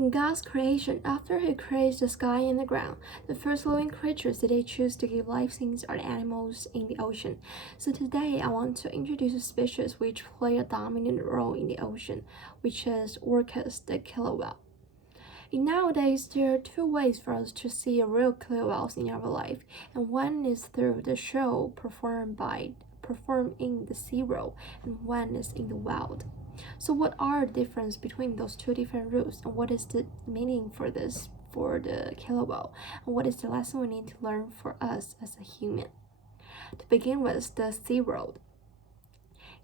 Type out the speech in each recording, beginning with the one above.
In God's creation, after He creates the sky and the ground, the first living creatures that He chose to give life things are the animals in the ocean. So today I want to introduce a species which play a dominant role in the ocean, which is orcas, the killer whale. And nowadays, there are two ways for us to see a real killer whales in our life, and one is through the show performed in the SeaWorld, and one is in the wild. So what are the difference between those two different routes, and what is the meaning for the killer whale, and what is the lesson we need to learn for us as a human? To begin with, the SeaWorld.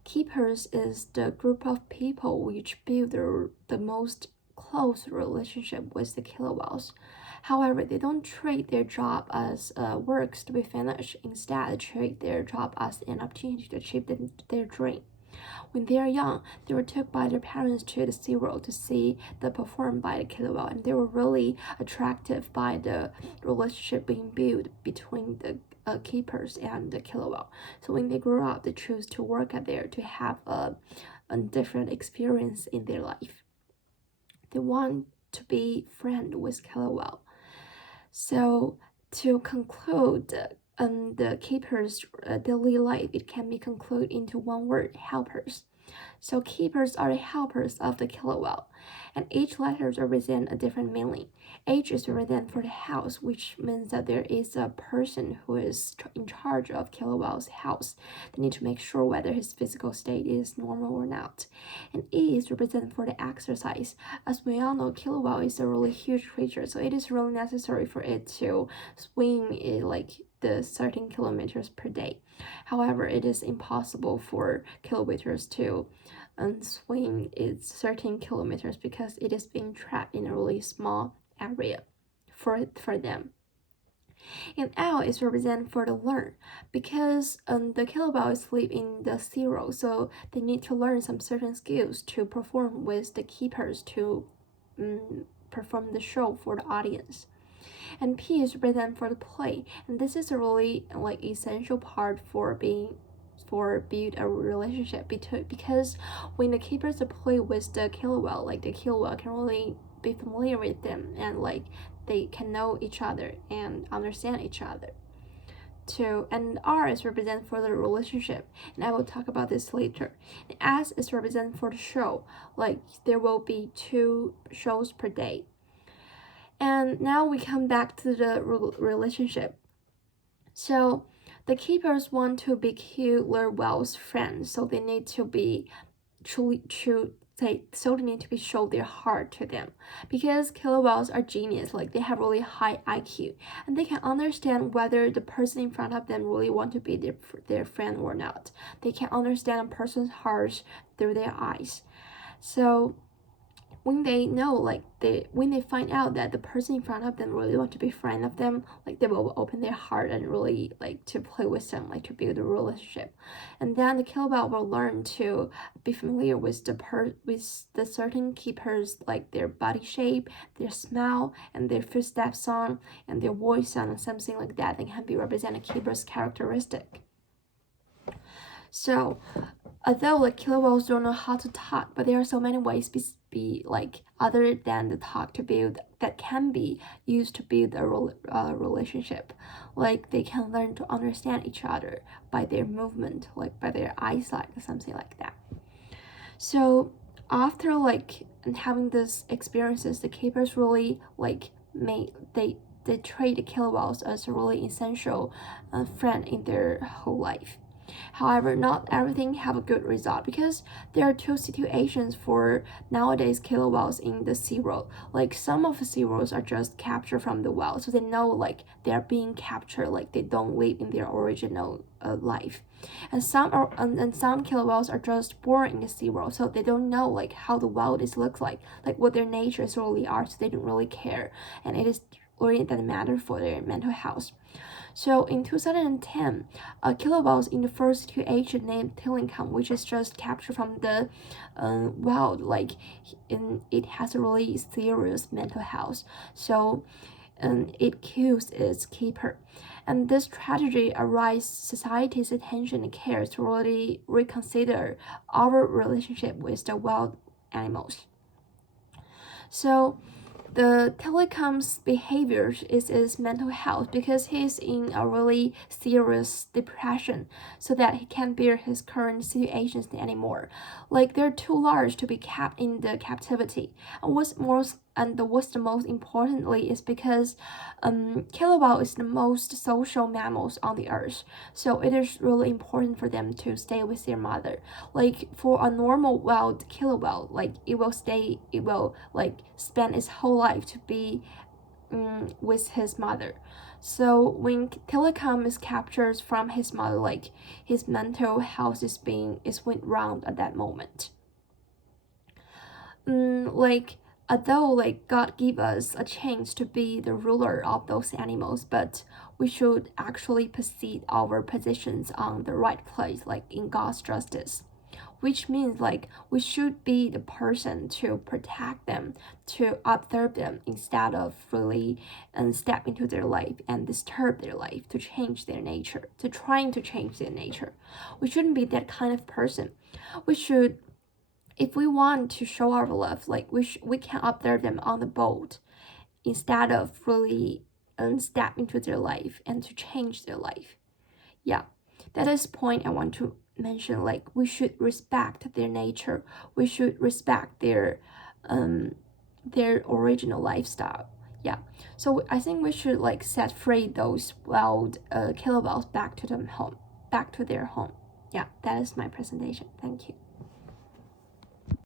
Keepers is the group of people which build the most close relationship with the killer whales. However, they don't treat their job as works to be finished. Instead, they treat their job as an opportunity to achieve their dream. When they are young, they were took by their parents to the SeaWorld to see the performed by the killer whale, and they were really attracted by the relationship being built between the keepers and the killer whale. So when they grew up, they chose to work at there to have a different experience in their life. They want to be friend with killer whale. So to conclude the keepers' daily life, it can be concluded into one word: helpers. So keepers are the helpers of the killer whale, and each letter represents a different meaning. H is represented for the house, which means that there is a person who is in charge of killer whale's house. They need to make sure whether his physical state is normal or not. And E is represented for the exercise. As we all know, killer whale is a really huge creature, so it is really necessary for it to swim like the 13 kilometers per day. However, it is impossible for killer whales to swim its 13 kilometers because it is being trapped in a really small area for them. And L is represented for the learn, because the killer whales live in the zero, so they need to learn some certain skills to perform with the keepers to perform the show for the audience. And P is represented for the play, and this is a really essential part for build a relationship because when the keepers play with the killer whale, the killer whale can really be familiar with them, and they can know each other and understand each other too. And R is represented for the relationship, and I will talk about this later. And S is represented for the show, there will be 2 shows per day. And now we come back to the relationship. So the keepers want to be killer whale's friends, so they need to be they need to be show their heart to them, because killer whales are genius. They have really high IQ, and they can understand whether the person in front of them really want to be their friend or not. They can understand a person's heart through their eyes. So when they know, when they find out that the person in front of them really want to be friend of them, they will open their heart and really to play with them, to build a relationship. And then the killer whale will learn to be familiar with the certain keepers, their body shape, their smell, and their footstep sound, and their voice sound, and something like that can be represent a keeper's characteristic. So although killer whales don't know how to talk, but there are so many ways other than the talk to build that can be used to build a relationship. They can learn to understand each other by their movement, by their eyesight or something like that. So after having these experiences, the keepers really they treat the killer whales as a really essential friend in their whole life. However, not everything have a good result, because there are 2 situations for nowadays killer whales in the SeaWorld. Some of the SeaWorlds are just captured from the whale, so they know they are being captured, they don't live in their original life. And some killer whales are just born in the SeaWorld, so they don't know how the wild looks like what their natures really are, so they don't really care, and it is really doesn't matter for their mental health. So in 2010, killer whales in the first situation named Telecom, which is just captured from the wild, it has a really serious mental health. So it kills its keeper. And this tragedy arises society's attention and care to really reconsider our relationship with the wild animals. So the telecom's behavior is his mental health because he's in a really serious depression, so that he can't bear his current situations anymore. Like they're too large to be kept in the captivity. And what's the most importantly is because killer whale is the most social mammals on the earth, so it is really important for them to stay with their mother. Like for a normal wild killer whale, like it will like spend its whole life to be with his mother. So when Telecom is captured from his mother, like his mental health went round at that moment. Like although like God give us a chance to be the ruler of those animals, but we should actually proceed our positions on the right place, like in God's justice, which means like we should be the person to protect them, to observe them, instead of really step into their life and disturb their life to change their nature, to trying to change their nature. We shouldn't be that kind of person. We should, if we want to show our love, like we can observe them on the boat instead of really step into their life and to change their life. Yeah, that is the point I want to mention. Like we should respect their nature. We should respect their original lifestyle. Yeah, so I think we should like set free those wild killer whales back to their home. Yeah, that is my presentation. Thank you.